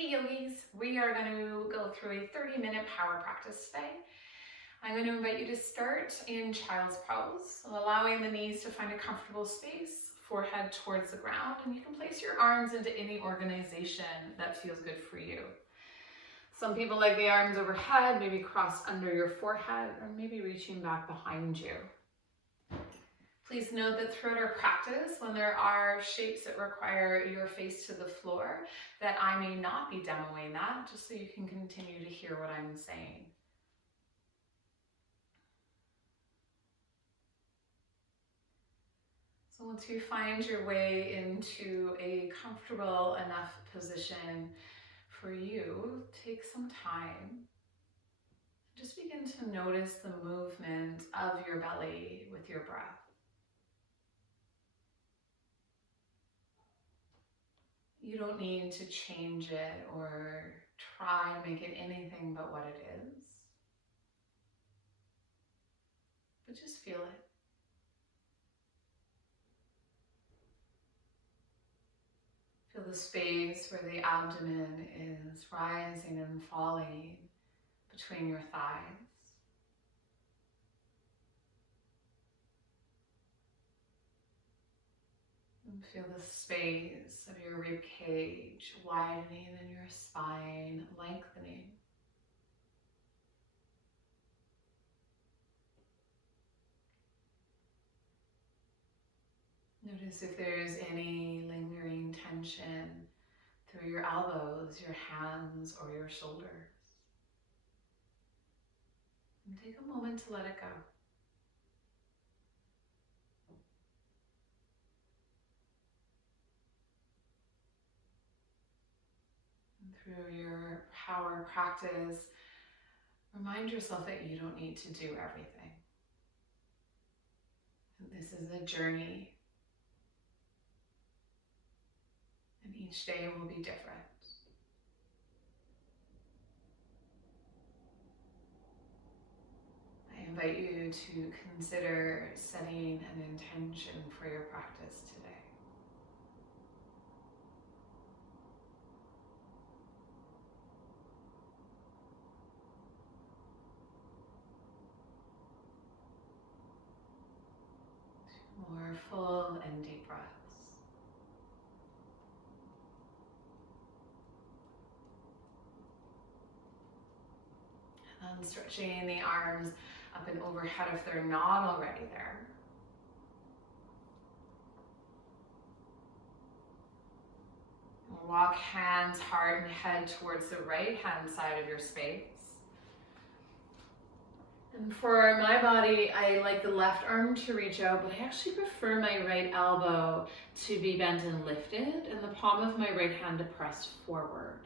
Hey yogis, we are going to go through a 30-minute power practice today. I'm going to invite you to start in child's pose, allowing the knees to find a comfortable space, forehead towards the ground, and you can place your arms into any organization that feels good for you. Some people like the arms overhead, maybe crossed under your forehead, or maybe reaching back behind you. Please note that throughout our practice, when there are shapes that require your face to the floor, that I may not be demoing that, just so you can continue to hear what I'm saying. So once you find your way into a comfortable enough position for you, take some time. Just begin to notice the movement of your belly with your breath. You don't need to change it or try to make it anything but what it is. But just feel it. Feel the space where the abdomen is rising and falling between your thighs. And feel the space of your rib cage widening and your spine lengthening. Notice if there's any lingering tension through your elbows, your hands, or your shoulders. And take a moment to let it go. And through your power practice, remind yourself that you don't need to do everything. And this is a journey. And each day will be different. I invite you to consider setting an intention for your practice today. Two more full and deep breaths. And stretching the arms up and overhead if they're not already there. Walk hands, heart, and head towards the right hand side of your space. And for my body, I like the left arm to reach out, but I actually prefer my right elbow to be bent and lifted, and the palm of my right hand to press forward.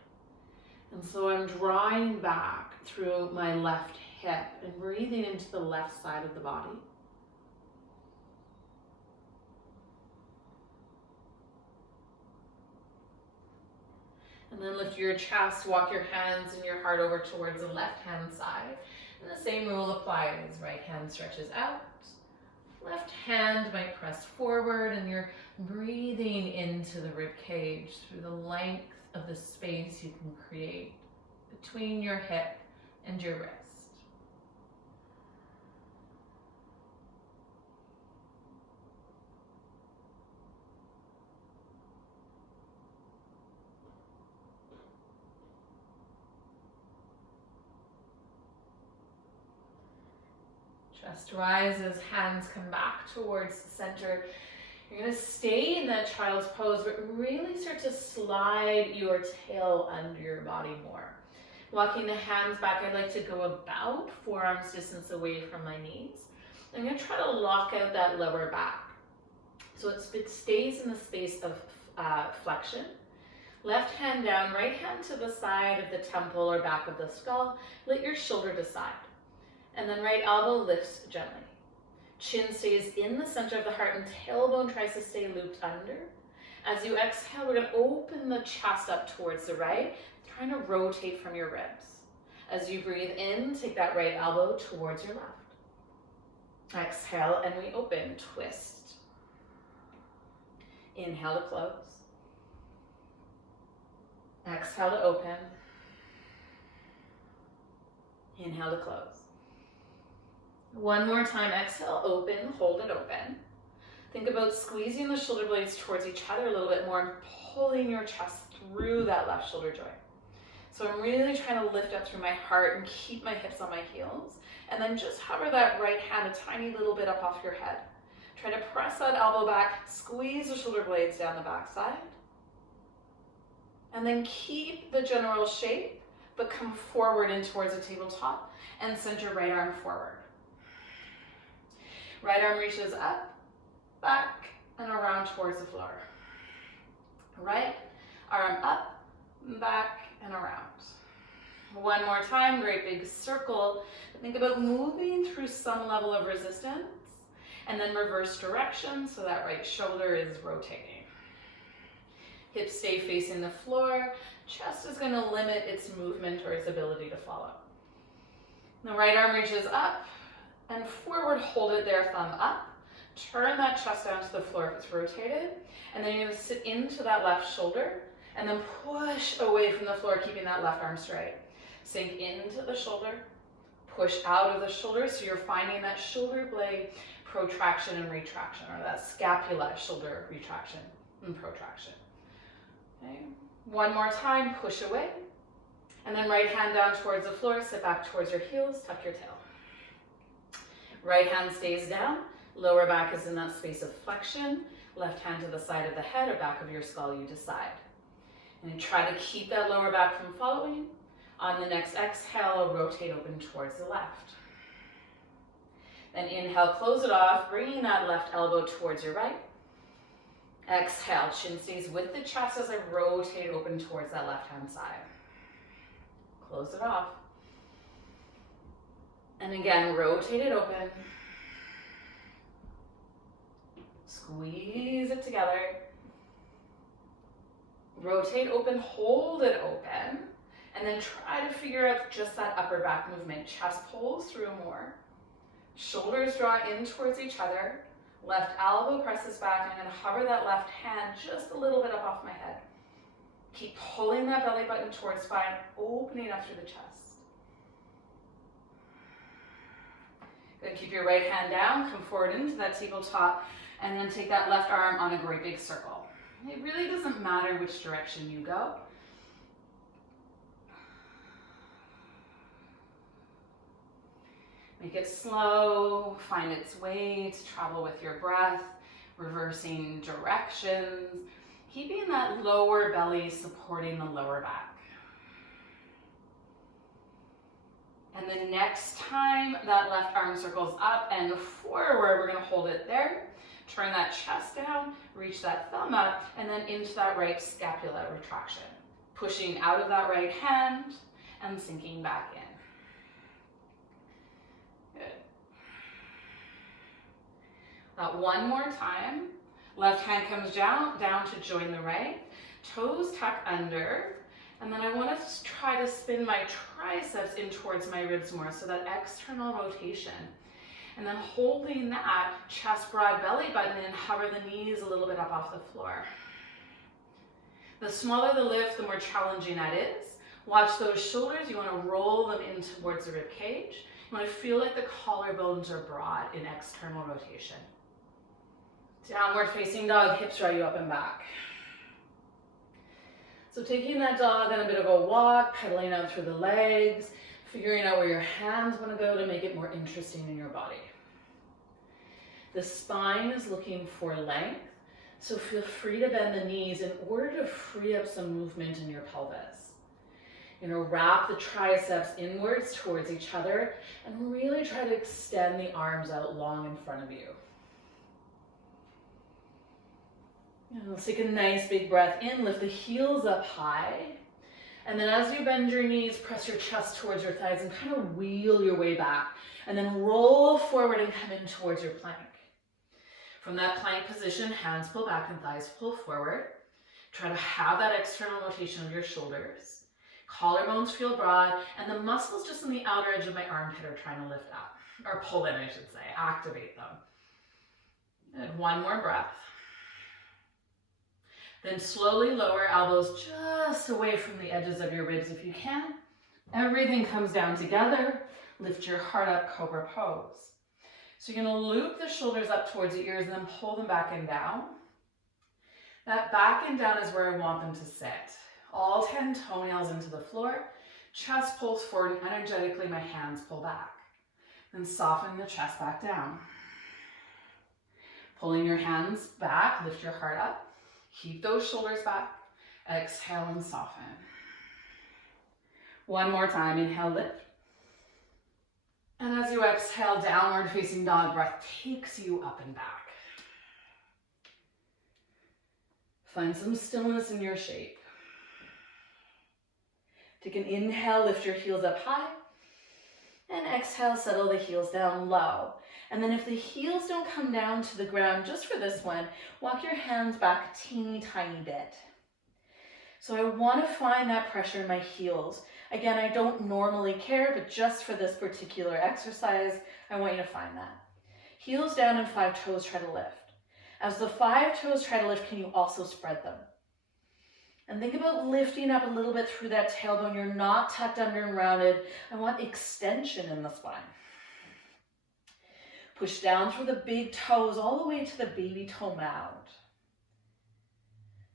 And so I'm drawing back through my left hip and breathing into the left side of the body. And then lift your chest, walk your hands and your heart over towards the left hand side. And the same rule applies. Right hand stretches out. Left hand might press forward, and you're breathing into the rib cage through the length of the space you can create between your hip and your wrist. Chest rises, hands come back towards the center. You're going to stay in that child's pose, but really start to slide your tail under your body more. Walking the hands back, I like to go about forearms distance away from my knees. I'm going to try to lock out that lower back. So it stays in the space of flexion. Left hand down, right hand to the side of the temple or back of the skull. Let your shoulder decide. And then right elbow lifts gently. Chin stays in the center of the heart and tailbone tries to stay looped under. As you exhale, we're going to open the chest up towards the right, trying to rotate from your ribs. As you breathe in, take that right elbow towards your left. Exhale, and we open, twist. Inhale to close. Exhale. Exhale to open. Inhale to close. One more time, exhale, open, hold it open. Think about squeezing the shoulder blades towards each other a little bit more and pulling your chest through that left shoulder joint. So I'm really trying to lift up through my heart and keep my hips on my heels. And then just hover that right hand a tiny little bit up off your head. Try to press that elbow back, squeeze the shoulder blades down the backside. And then keep the general shape, but come forward in towards the tabletop and center right arm forward. Right arm reaches up, back, and around towards the floor. Right arm up, back, and around. One more time, great big circle. Think about moving through some level of resistance and then reverse direction so that right shoulder is rotating. Hips stay facing the floor. Chest is going to limit its movement or its ability to follow. The right arm reaches up and forward, hold it there, thumb up. Turn that chest down to the floor if it's rotated. And then you're going to sit into that left shoulder and then push away from the floor, keeping that left arm straight. Sink into the shoulder, push out of the shoulder, so you're finding that shoulder blade protraction and retraction, or that scapula shoulder retraction and protraction. Okay. One more time, push away, and then right hand down towards the floor, sit back towards your heels, tuck your tail. Right hand stays down, lower back is in that space of flexion, left hand to the side of the head or back of your skull, you decide. And try to keep that lower back from following. On the next exhale, rotate open towards the left. Then inhale, close it off, bringing that left elbow towards your right. Exhale, chin stays with the chest as I rotate open towards that left-hand side. Close it off. And again, rotate it open. Squeeze it together. Rotate open, hold it open. And then try to figure out just that upper back movement. Chest pulls through more. Shoulders draw in towards each other. Left elbow presses back. I'm going to hover that left hand just a little bit up off my head. Keep pulling that belly button towards spine, opening up through the chest. Good. Keep your right hand down, come forward into that tabletop, and then take that left arm on a great big circle. It really doesn't matter which direction you go. Make it slow, find its way to travel with your breath, reversing directions, keeping that lower belly supporting the lower back. And the next time that left arm circles up and forward, we're going to hold it there. Turn that chest down, reach that thumb up, and then into that right scapula retraction. Pushing out of that right hand and sinking back in. One more time. Left hand comes down to join the right. Toes tuck under. And then I want to try to spin my triceps in towards my ribs more, so that external rotation. And then holding that, chest broad, belly button, and hover the knees a little bit up off the floor. The smaller the lift, the more challenging that is. Watch those shoulders. You want to roll them in towards the rib cage. You want to feel like the collarbones are broad in external rotation. Downward facing dog, hips draw you up and back. So taking that dog on a bit of a walk, pedaling out through the legs, figuring out where your hands want to go to make it more interesting in your body. The spine is looking for length, so feel free to bend the knees in order to free up some movement in your pelvis. You know, wrap the triceps inwards towards each other and really try to extend the arms out long in front of you. And let's take a nice big breath in, lift the heels up high. And then as you bend your knees, press your chest towards your thighs and kind of wheel your way back. And then roll forward and come in towards your plank. From that plank position, hands pull back and thighs pull forward. Try to have that external rotation of your shoulders. Collarbones feel broad, and the muscles just on the outer edge of my armpit are trying to lift up. Or pull in, I should say. Activate them. And one more breath. Then slowly lower, elbows just away from the edges of your ribs if you can. Everything comes down together. Lift your heart up, Cobra Pose. So you're going to loop the shoulders up towards the ears and then pull them back and down. That back and down is where I want them to sit. All 10 toenails into the floor. Chest pulls forward and energetically my hands pull back. Then soften the chest back down. Pulling your hands back, lift your heart up. Keep those shoulders back. Exhale and soften. One more time, inhale, lift. And as you exhale, downward facing dog, breath takes you up and back. Find some stillness in your shape. Take an inhale, lift your heels up high. And exhale, settle the heels down low. And then if the heels don't come down to the ground, just for this one, walk your hands back a teeny tiny bit. So I want to find that pressure in my heels. Again, I don't normally care, but just for this particular exercise, I want you to find that. Heels down and 5 toes, try to lift. As the 5 toes try to lift, can you also spread them? And think about lifting up a little bit through that tailbone. You're not tucked under and rounded. I want extension in the spine. Push down through the big toes all the way to the baby toe mound.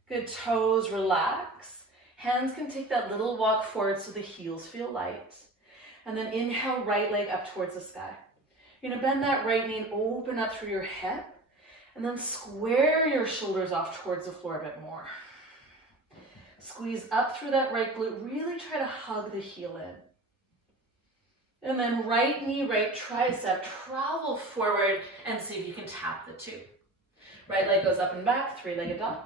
Good, toes relax. Hands can take that little walk forward so the heels feel light. And then inhale, right leg up towards the sky. You're gonna bend that right knee and open up through your hip. And then square your shoulders off towards the floor a bit more. Squeeze up through that right glute. Really try to hug the heel in. And then right knee, right tricep, travel forward and see if you can tap the 2. Right leg goes up and back, 3-legged dog.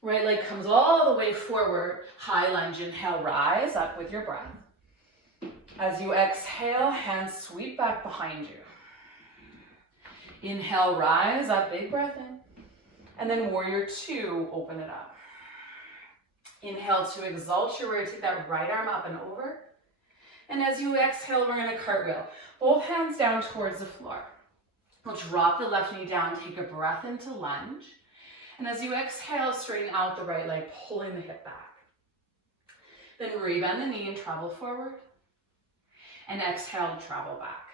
Right leg comes all the way forward, high lunge, inhale, rise up with your breath. As you exhale, hands sweep back behind you. Inhale, rise up, big breath in. And then warrior 2, open it up. Inhale to exalt your warrior, take that right arm up and over. And as you exhale, we're gonna cartwheel. Both hands down towards the floor. We'll drop the left knee down, take a breath into lunge. And as you exhale, straighten out the right leg, pulling the hip back. Then rebend the knee and travel forward. And exhale, travel back.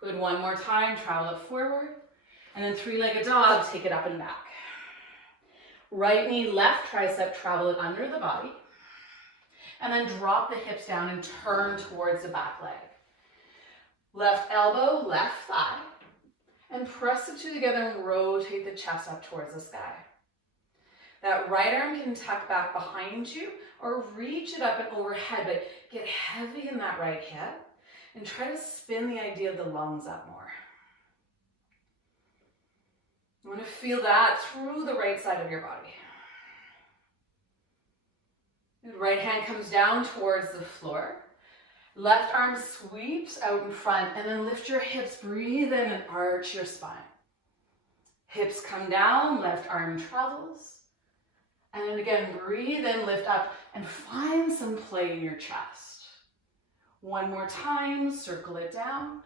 Good, one more time, travel it forward. And then 3-legged dog, take it up and back. Right knee, left tricep, travel it under the body. And then drop the hips down and turn towards the back leg. Left elbow, left thigh. And press the 2 together and rotate the chest up towards the sky. That right arm can tuck back behind you or reach it up and overhead, but get heavy in that right hip and try to spin the idea of the lungs up more. You want to feel that through the right side of your body. The right hand comes down towards the floor. Left arm sweeps out in front and then lift your hips, breathe in and arch your spine. Hips come down, left arm travels. And then again, breathe in, lift up and find some play in your chest. One more time, circle it down.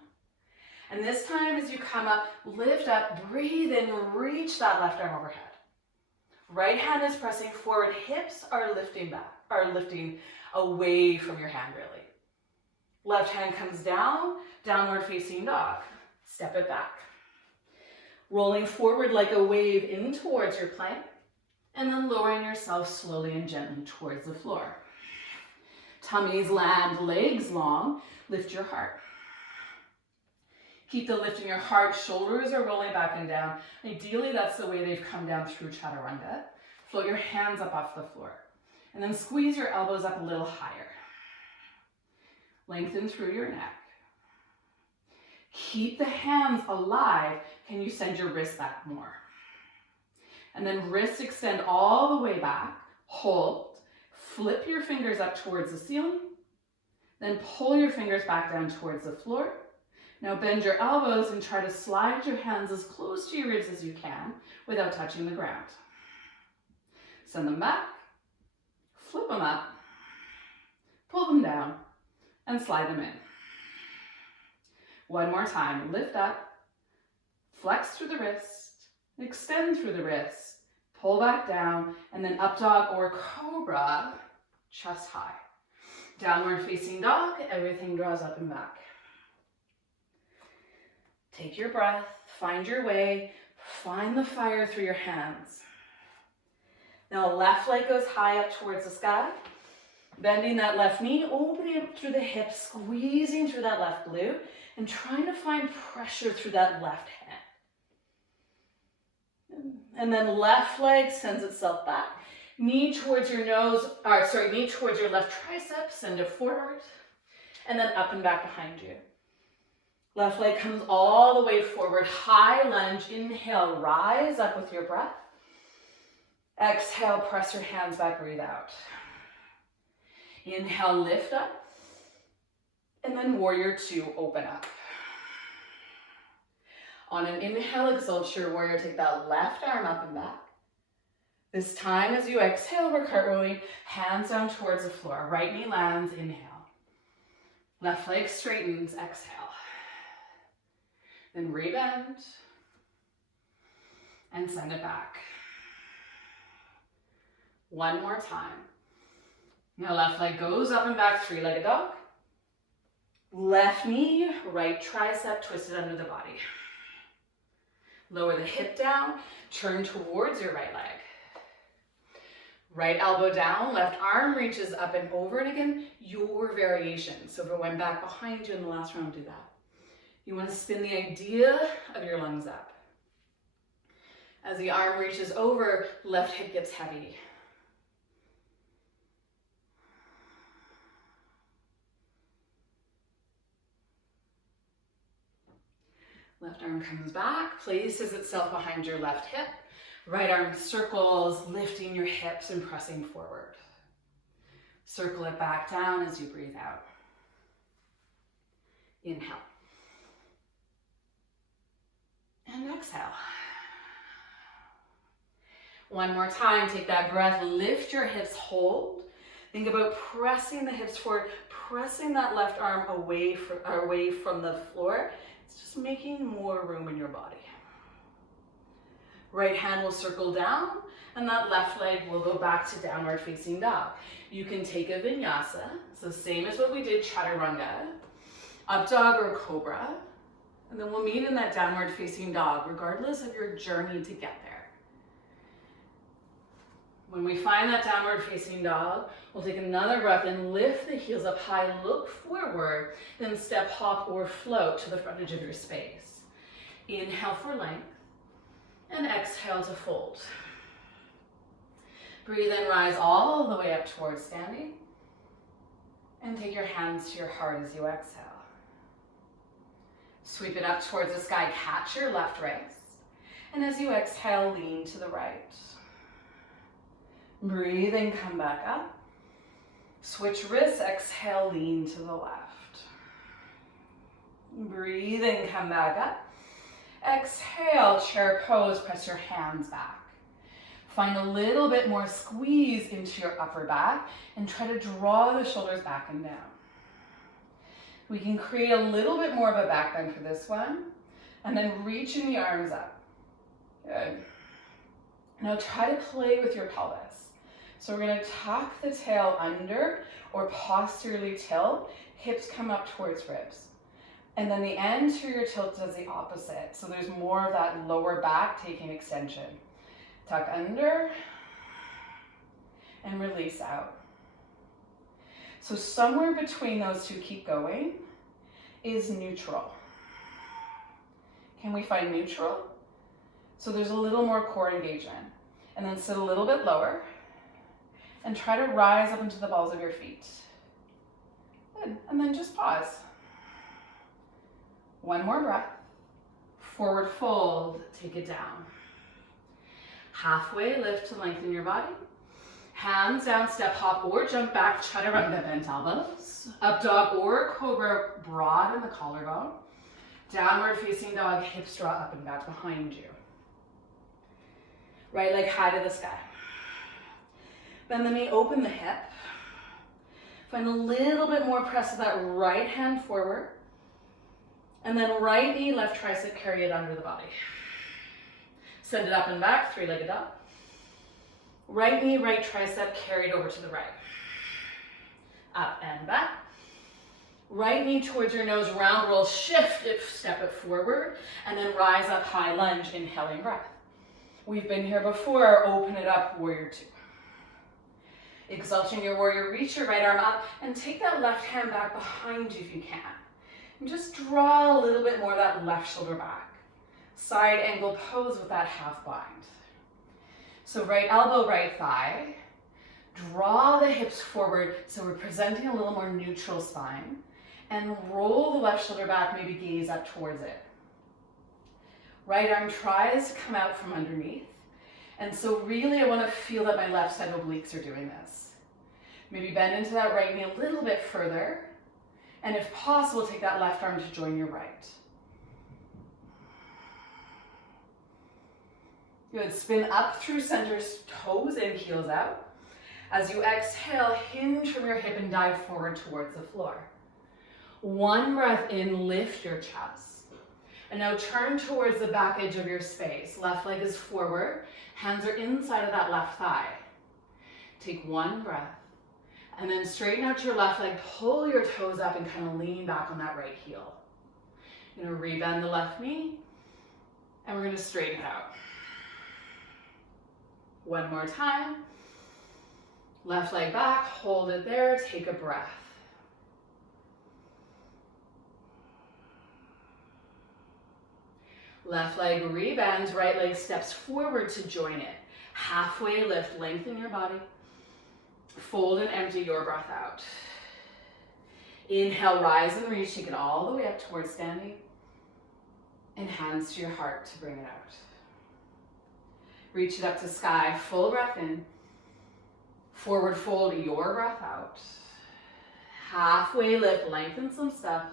And this time as you come up, lift up, breathe in, reach that left arm overhead. Right hand is pressing forward, hips are lifting back, are lifting away from your hand really. Left hand comes down, downward facing dog. Step it back. Rolling forward like a wave in towards your plank, and then lowering yourself slowly and gently towards the floor. Tummies land, legs long, lift your heart. Keep the lift in your heart, shoulders are rolling back and down. Ideally, that's the way they've come down through chaturanga. Float your hands up off the floor. And then squeeze your elbows up a little higher. Lengthen through your neck. Keep the hands alive. Can you send your wrists back more? And then wrists extend all the way back. Hold. Flip your fingers up towards the ceiling. Then pull your fingers back down towards the floor. Now bend your elbows and try to slide your hands as close to your ribs as you can without touching the ground. Send them back. Flip them up. Pull them down. And slide them in. One more time, lift up, flex through the wrist, extend through the wrist, Pull back down, and then up dog or cobra, chest high. Downward facing dog, everything draws up and back. Take your breath, find your way, find the fire through your hands. Now left leg goes high up towards the sky. Bending that left knee, opening up through the hips, squeezing through that left glute, and trying to find pressure through that left hand. And then left leg sends itself back. Knee towards your knee towards your left tricep, send it forward, and then up and back behind you. Left leg comes all the way forward, high lunge, inhale, rise up with your breath. Exhale, press your hands back, breathe out. Inhale, lift up, and then warrior two, open up. On an inhale, exalt your warrior, take that left arm up and back. This time as you exhale, we're cartwheeling, hands down towards the floor. Right knee lands, inhale. Left leg straightens, exhale. Then rebend and send it back. One more time. Now left leg goes up and back, three-legged dog. Left knee, right tricep twisted under the body. Lower the hip down, turn towards your right leg. Right elbow down, left arm reaches up and over, and again, your variation. So if it went back behind you in the last round, do that. You want to spin the idea of your lungs up. As the arm reaches over, left hip gets heavy. Left arm comes back, places itself behind your left hip. Right arm circles, lifting your hips and pressing forward. Circle it back down as you breathe out. Inhale. And exhale. One more time, take that breath, lift your hips, hold. Think about pressing the hips forward, pressing that left arm away from the floor. It's just making more room in your body. Right hand will circle down, and that left leg will go back to downward facing dog. You can take a vinyasa, so same as what we did, chaturanga, up dog or cobra, and then we'll meet in that downward facing dog, regardless of your journey to get there. When we find that downward facing dog, we'll take another breath and lift the heels up high, look forward, then step, hop, or float to the front edge of your space. Inhale for length, and exhale to fold. Breathe in, rise all the way up towards standing, and take your hands to your heart as you exhale. Sweep it up towards the sky, catch your left wrist, and as you exhale, lean to the right. Breathe in, come back up. Switch wrists, exhale, lean to the left. Breathe in, come back up. Exhale, chair pose, press your hands back. Find a little bit more squeeze into your upper back and try to draw the shoulders back and down. We can create a little bit more of a back bend for this one, and then reaching the arms up. Good. Now try to play with your pelvis. So we're going to tuck the tail under or posteriorly tilt, hips come up towards ribs. And then the anterior tilt does the opposite. So there's more of that lower back taking extension. Tuck under and release out. So somewhere between those two, keep going, is neutral. Can we find neutral? So there's a little more core engagement. And then sit a little bit lower and try to rise up into the balls of your feet. Good, and then just pause. One more breath. Forward fold, take it down. Halfway lift to lengthen your body. Hands down, step, hop, or jump back, chaturanga, bent elbows. Up dog or cobra, broad in the collarbone. Downward facing dog, hips draw up and back behind you. Right leg high to the sky. Bend the knee, open the hip. Find a little bit more press of that right hand forward. And then right knee, left tricep, carry it under the body. Send it up and back, three-legged dog. Right knee, right tricep carried over to the right. Up and back. Right knee towards your nose, round roll, shift it, step it forward, and then rise up, high lunge, inhaling breath. We've been here before, open it up, warrior two. Exalting your warrior, reach your right arm up and take that left hand back behind you if you can. And just draw a little bit more of that left shoulder back. Side angle pose with that half bind. So right elbow, right thigh. Draw the hips forward so we're presenting a little more neutral spine. And roll the left shoulder back, maybe gaze up towards it. Right arm tries to come out from underneath. And so really I want to feel that my left side obliques are doing this. Maybe bend into that right knee a little bit further. And if possible, take that left arm to join your right. Good, spin up through center, toes in, heels out. As you exhale, hinge from your hip and dive forward towards the floor. One breath in, lift your chest. And now turn towards the back edge of your space. Left leg is forward. Hands are inside of that left thigh. Take one breath. And then straighten out your left leg, pull your toes up and kind of lean back on that right heel. You're going to rebend the left knee. And we're going to straighten it out. One more time. Left leg back, hold it there, take a breath. Left leg rebends, right leg steps forward to join it. Halfway lift, lengthen your body. Fold and empty your breath out. Inhale, rise and reach, take it all the way up towards standing. And hands to your heart to bring it out. Reach it up to sky, full breath in. Forward fold your breath out. Halfway lift, lengthen some stuff.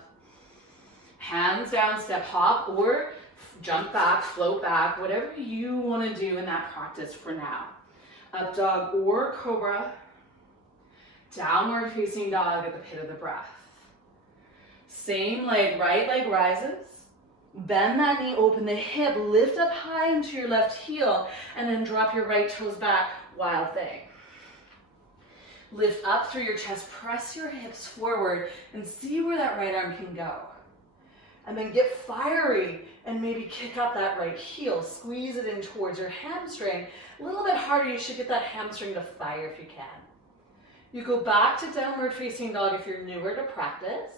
Hands down, step hop or jump back, float back, whatever you want to do in that practice for now. Up dog or cobra. Downward facing dog at the pit of the breath. Same leg, right leg rises. Bend that knee, open the hip, lift up high into your left heel, and then drop your right toes back, wild thing. Lift up through your chest, press your hips forward, and see where that right arm can go. And then get fiery and maybe kick up that right heel. Squeeze it in towards your hamstring. A little bit harder, you should get that hamstring to fire if you can. You go back to downward facing dog if you're newer to practice.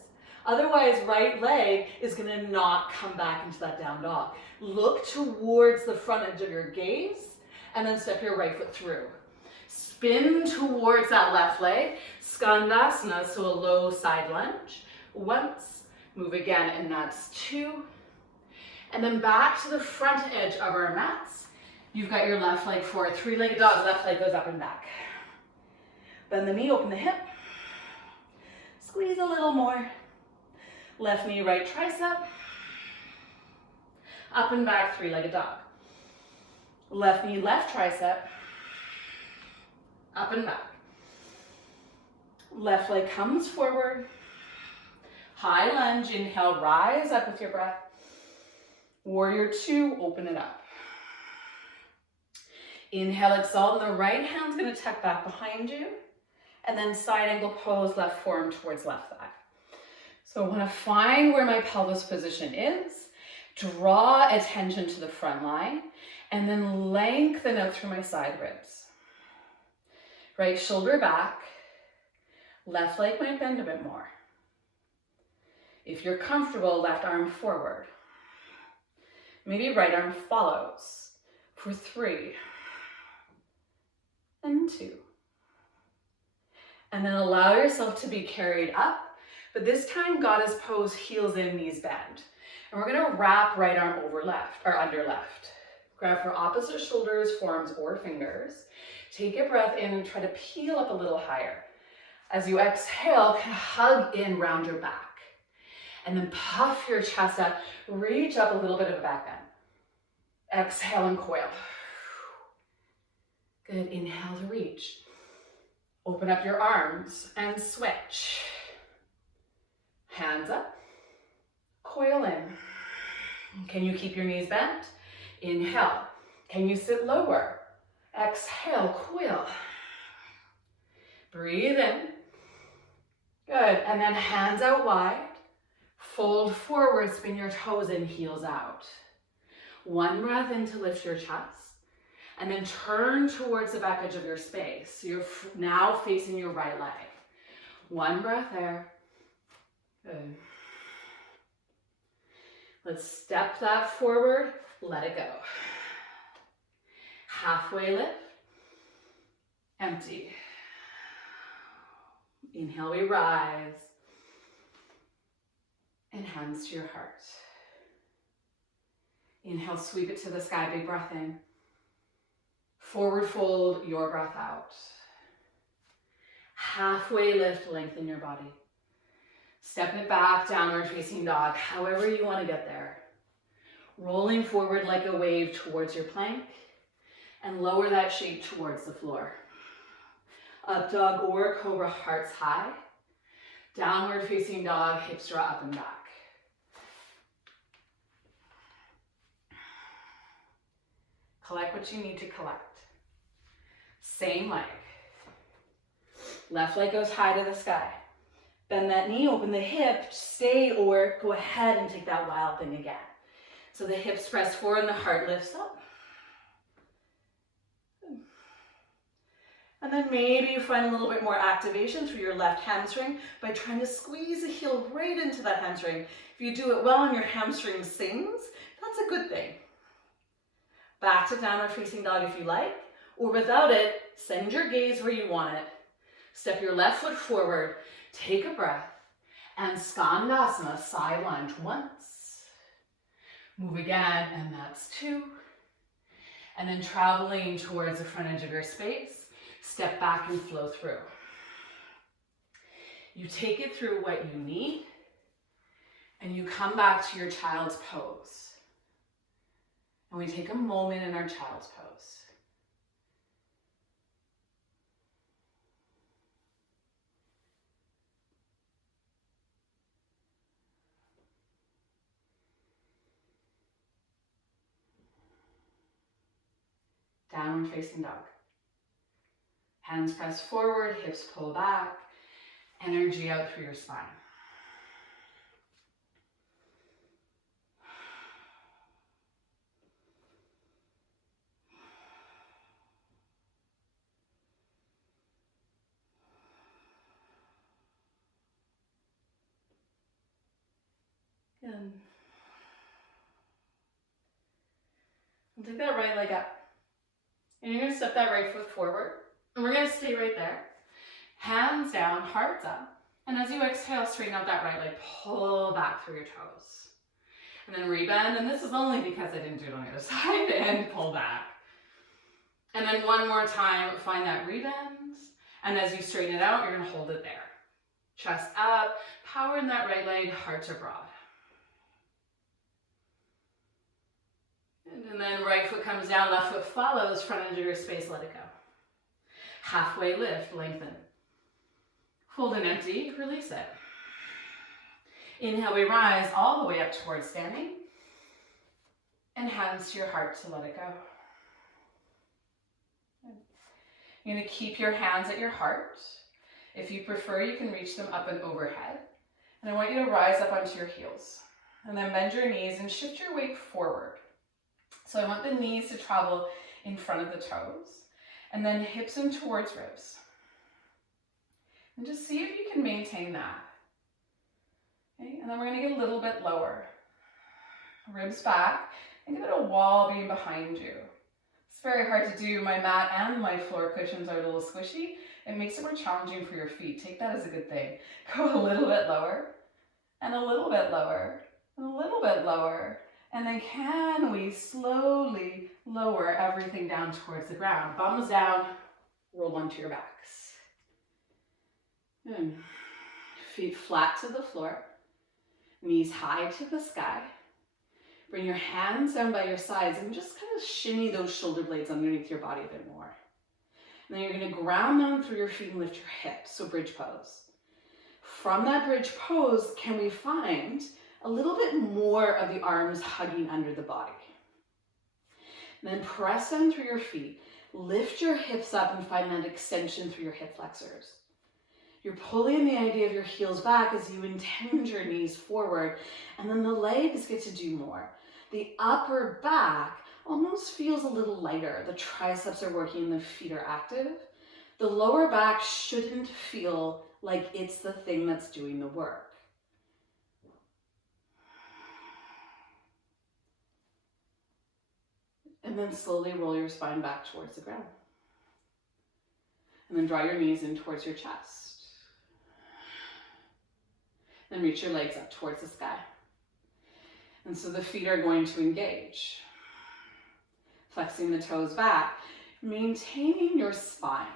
Otherwise, right leg is going to not come back into that down dog. Look towards the front edge of your gaze and then step your right foot through. Spin towards that left leg, skandasana, so a low side lunge. Once, move again, and that's two. And then back to the front edge of our mats. You've got your left leg forward, three-legged dog, left leg goes up and back. Bend the knee, open the hip. Squeeze a little more. Left knee, right tricep. Up and back, three-legged dog. Left knee, left tricep. Up and back. Left leg comes forward. High lunge, inhale, rise up with your breath. Warrior two, open it up. Inhale, exalt, and the right hand's gonna tuck back behind you. And then side angle pose, left forearm towards left thigh. So I wanna find where my pelvis position is, draw attention to the front line, and then lengthen out through my side ribs. Right shoulder back, left leg might bend a bit more. If you're comfortable, left arm forward. Maybe right arm follows for 3 and 2. And then allow yourself to be carried up, but this time goddess pose, heels in, knees bend. And we're gonna wrap right arm over left, or under left. Grab for opposite shoulders, forearms, or fingers. Take a breath in and try to peel up a little higher. As you exhale, kind of hug in, round your back. And then puff your chest out, reach up a little bit of a back bend. Exhale and coil. Good, inhale to reach. Open up your arms and switch. Hands up, coil in. Can you keep your knees bent? Inhale. Can you sit lower? Exhale, coil. Breathe in. Good, and then hands out wide. Fold forward, spin your toes in, heels out. One breath in to lift your chest, and then turn towards the back edge of your space. So you're now facing your right leg. One breath there. Good. Let's step that forward, let it go. Halfway lift, empty. Inhale, we rise. And hands to your heart. Inhale, sweep it to the sky, big breath in. Forward fold, your breath out. Halfway lift, lengthen your body. Step it back, downward facing dog, however you want to get there. Rolling forward like a wave towards your plank and lower that shape towards the floor. Up dog or cobra, hearts high. Downward facing dog, hips draw up and back. Collect what you need to collect. Same leg. Left leg goes high to the sky. Bend that knee, open the hip, stay or go ahead and take that wild thing again. So the hips press forward and the heart lifts up. And then maybe you find a little bit more activation through your left hamstring by trying to squeeze the heel right into that hamstring. If you do it well and your hamstring sings, that's a good thing. Back to downward facing dog if you like, or without it, send your gaze where you want it. Step your left foot forward, take a breath, and Skandasana, side lunge once. Move again, and that's two. And then traveling towards the front edge of your space, step back and flow through. You take it through what you need, and you come back to your child's pose. And we take a moment in our child's pose. Downward facing dog. Hands press forward, hips pull back, energy out through your spine. And take that right leg up. And you're going to step that right foot forward. And we're going to stay right there. Hands down, hearts up. And as you exhale, straighten out that right leg. Pull back through your toes. And then rebend. And this is only because I didn't do it on the other side. And pull back. And then one more time, find that rebend. And as you straighten it out, you're going to hold it there. Chest up, power in that right leg, heart to broad. And then right foot comes down, left foot follows, front edge of your space, let it go. Halfway lift, lengthen. Fold and empty, release it. Inhale, we rise all the way up towards standing. And hands to your heart to let it go. You're going to keep your hands at your heart. If you prefer, you can reach them up and overhead. And I want you to rise up onto your heels. And then bend your knees and shift your weight forward. So I want the knees to travel in front of the toes. And then hips in towards ribs. And just see if you can maintain that. Okay? And then we're going to get a little bit lower. Ribs back. And give it a wall being behind you. It's very hard to do. My mat and my floor cushions are a little squishy. It makes it more challenging for your feet. Take that as a good thing. Go a little bit lower. And a little bit lower. And a little bit lower. And then can we slowly lower everything down towards the ground? Bums down, roll onto your backs. And feet flat to the floor, knees high to the sky. Bring your hands down by your sides and just kind of shimmy those shoulder blades underneath your body a bit more. And then you're going to ground down through your feet and lift your hips, so bridge pose. From that bridge pose, can we find a little bit more of the arms hugging under the body. And then press down through your feet. lift your hips up and find that extension through your hip flexors. You're pulling the idea of your heels back as you intend your knees forward, and then the legs get to do more. The upper back almost feels a little lighter. The triceps are working, the feet are active. The lower back shouldn't feel like it's the thing that's doing the work. And then slowly roll your spine back towards the ground. And then draw your knees in towards your chest. Then reach your legs up towards the sky. And so the feet are going to engage. Flexing the toes back, maintaining your spine.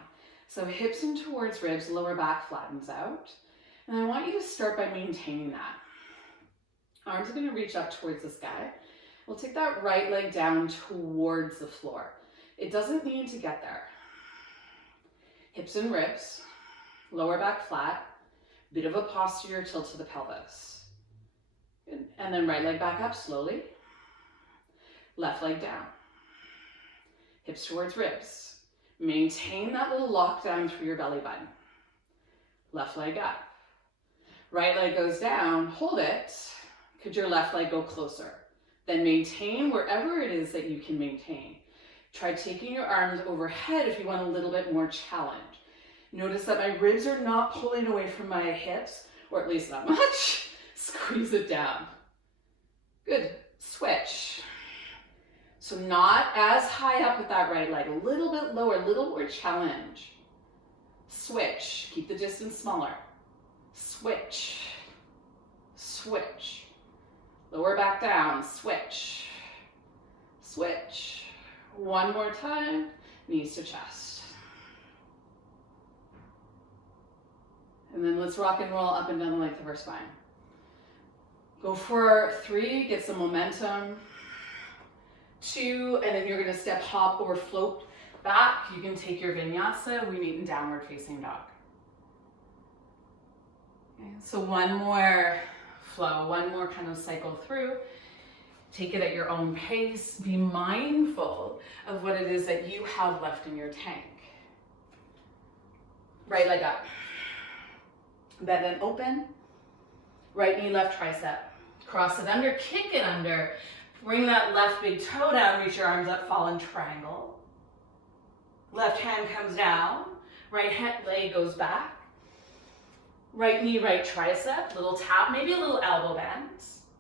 So hips in towards ribs, lower back flattens out. And I want you to start by maintaining that. Arms are going to reach up towards the sky. We'll take that right leg down towards the floor. It doesn't need to get there. Hips and ribs, lower back flat, bit of a posterior tilt to the pelvis. Good. And then right leg back up slowly. Left leg down. Hips towards ribs. Maintain that little lockdown through your belly button. Left leg up. Right leg goes down, hold it. Could your left leg go closer? Then maintain wherever it is that you can maintain. Try taking your arms overhead if you want a little bit more challenge. Notice that my ribs are not pulling away from my hips, or at least not much. Squeeze it down. Good. Switch. So not as high up with that right leg, a little bit lower, a little more challenge. Switch. Keep the distance smaller. Switch. Switch. Lower back down. Switch. Switch. One more time. Knees to chest. And then let's rock and roll up and down the length of our spine. Go for 3, get some momentum. 2, and then you're going to step, hop, or float back. You can take your vinyasa. We meet in downward facing dog. Okay, so one more flow, one more kind of cycle through. Take it at your own pace. Be mindful of what it is that you have left in your tank. Right leg up. Bend and open. Right knee, left tricep. Cross it under, kick it under. Bring that left big toe down, reach your arms up, fall in triangle. Left hand comes down. Right leg goes back. Right knee, right tricep. Little tap, maybe a little elbow bend.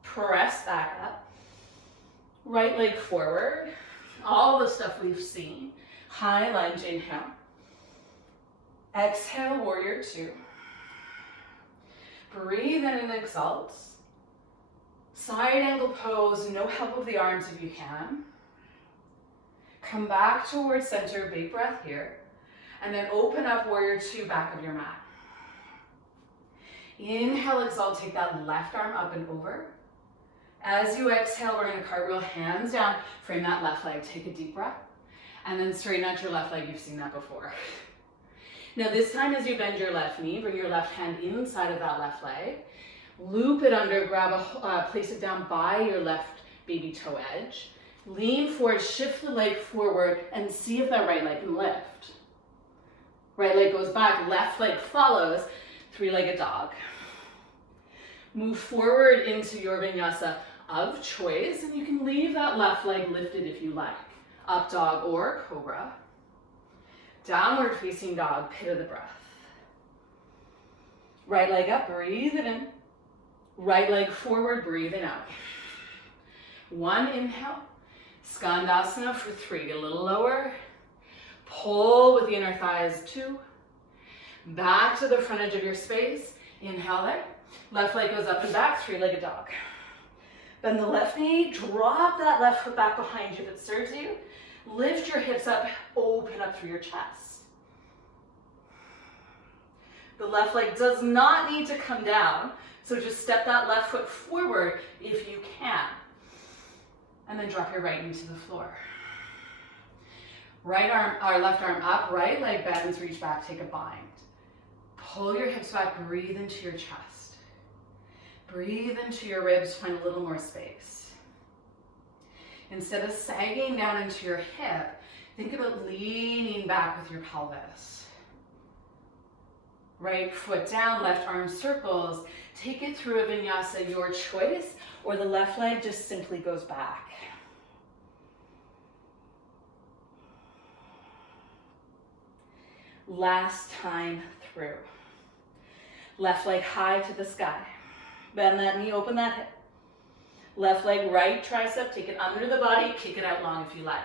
Press back up. Right leg forward. All the stuff we've seen. High lunge, inhale. Exhale, warrior 2. Breathe in and exalt. Side angle pose, no help of the arms if you can. Come back towards center, big breath here. And then open up warrior 2, back of your mat. Inhale, exalt, take that left arm up and over. As you exhale, we're going to cartwheel, hands down, frame that left leg. Take a deep breath. And then straighten out your left leg. You've seen that before. Now this time as you bend your left knee, bring your left hand inside of that left leg. Loop it under, grab place it down by your left baby toe edge. Lean forward, shift the leg forward, and see if that right leg can lift. Right leg goes back, left leg follows, 3-legged dog. Move forward into your vinyasa of choice, and you can leave that left leg lifted if you like. Up dog or cobra. Downward facing dog, pit of the breath. Right leg up, breathe it in. Right leg forward, breathe it out. 1 inhale. Skandasana for 3. Get a little lower. Pull with the inner thighs. 2. Back to the front edge of your space. Inhale there. Left leg goes up and back, 3-legged dog. Bend the left knee, drop that left foot back behind you if it serves you. Lift your hips up, open up through your chest. The left leg does not need to come down, so just step that left foot forward if you can. And then drop your right knee to the floor. Right arm, or left arm up, right leg bends, reach back, take a bind. Pull your hips back, breathe into your chest. Breathe into your ribs, find a little more space. Instead of sagging down into your hip, Think about leaning back with your pelvis. Right foot down, left arm circles. Take it through a vinyasa, your choice, or the left leg just simply goes back. Last time through. Left leg high to the sky. Bend that knee, open that hip. Left leg, right tricep, take it under the body, kick it out long if you like.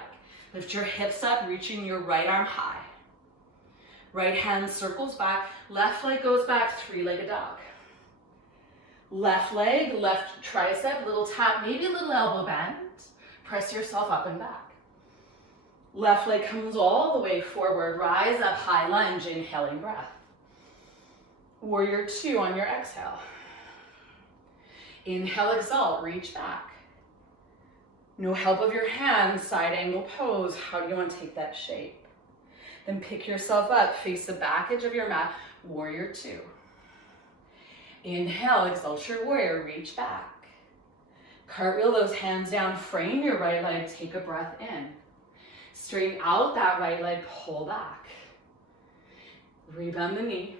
Lift your hips up, reaching your right arm high. Right hand circles back, left leg goes back, three-legged dog. Left leg, left tricep, little tap, maybe a little elbow bend. Press yourself up and back. Left leg comes all the way forward, rise up, high lunge, inhaling breath. Warrior two on your exhale. Inhale, exalt, reach back. No help of your hands, side angle pose. How do you want to take that shape? Then pick yourself up, face the back edge of your mat, warrior two. Inhale, exalt your warrior, reach back. Cartwheel those hands down, frame your right leg, take a breath in. Straighten out that right leg, pull back. Rebend the knee.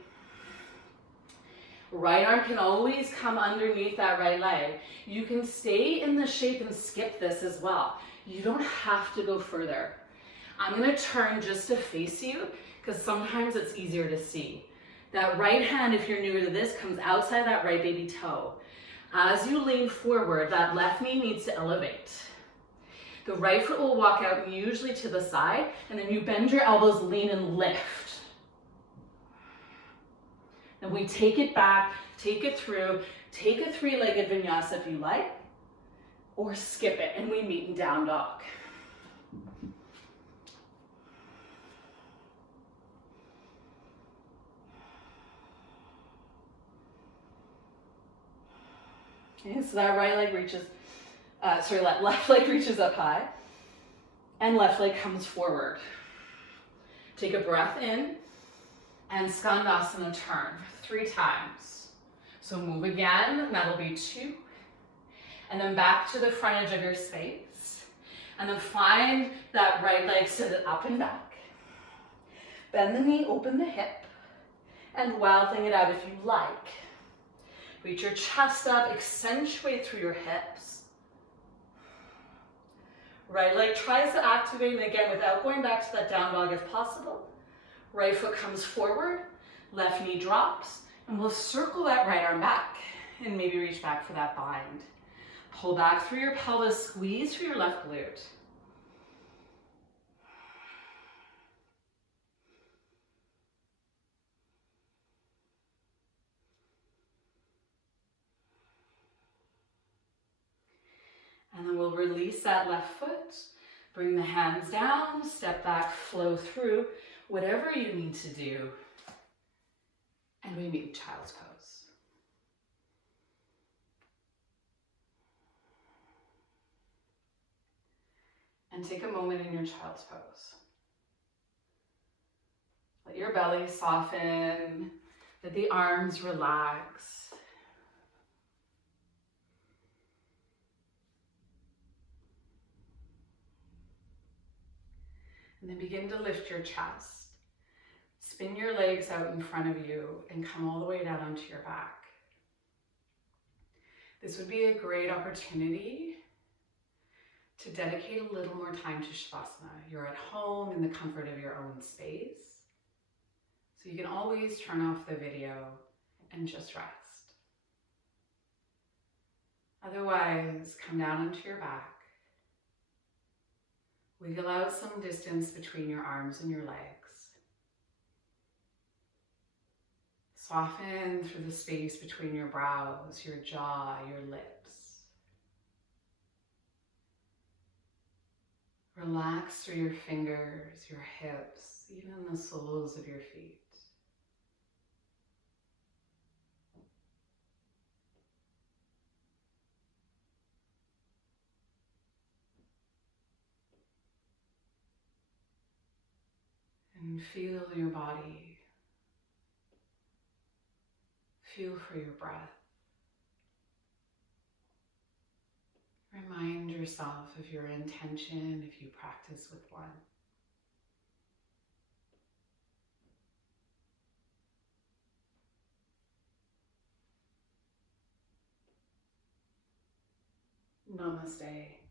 Right arm can always come underneath that right leg. You can stay in the shape and skip this as well. You don't have to go further. I'm gonna turn just to face you because sometimes it's easier to see. That right hand, if you're newer to this, comes outside that right baby toe. As you lean forward, that left knee needs to elevate. The right foot will walk out usually to the side, and then you bend your elbows, lean and lift. And we take it back, take it through, take a three-legged vinyasa if you like, or skip it, and we meet in down dog. Okay, so that right leg reaches, left leg reaches up high, and left leg comes forward. Take a breath in, and Skandasana turn 3 times. So move again, that'll be 2. And then back to the front edge of your space. And then find that right leg sit up and back. Bend the knee, open the hip, and wild thing it out if you like. Reach your chest up, accentuate through your hips. Right leg tries to activate, and again, without going back to that down dog if possible. Right foot comes forward, left knee drops, and we'll circle that right arm back and maybe reach back for that bind. Pull back through your pelvis, squeeze through your left glute. And then we'll release that left foot, bring the hands down, step back, flow through, whatever you need to do. And we meet child's pose. And take a moment in your child's pose. Let your belly soften, let the arms relax. And then begin to lift your chest. Spin your legs out in front of you and come all the way down onto your back. This would be a great opportunity to dedicate a little more time to Shavasana. You're at home in the comfort of your own space. So you can always turn off the video and just rest. Otherwise, come down onto your back. Wiggle out some distance between your arms and your legs. Soften through the space between your brows, your jaw, your lips. Relax through your fingers, your hips, even the soles of your feet. And feel your body. Feel for your breath. Remind yourself of your intention if you practice with one. Namaste.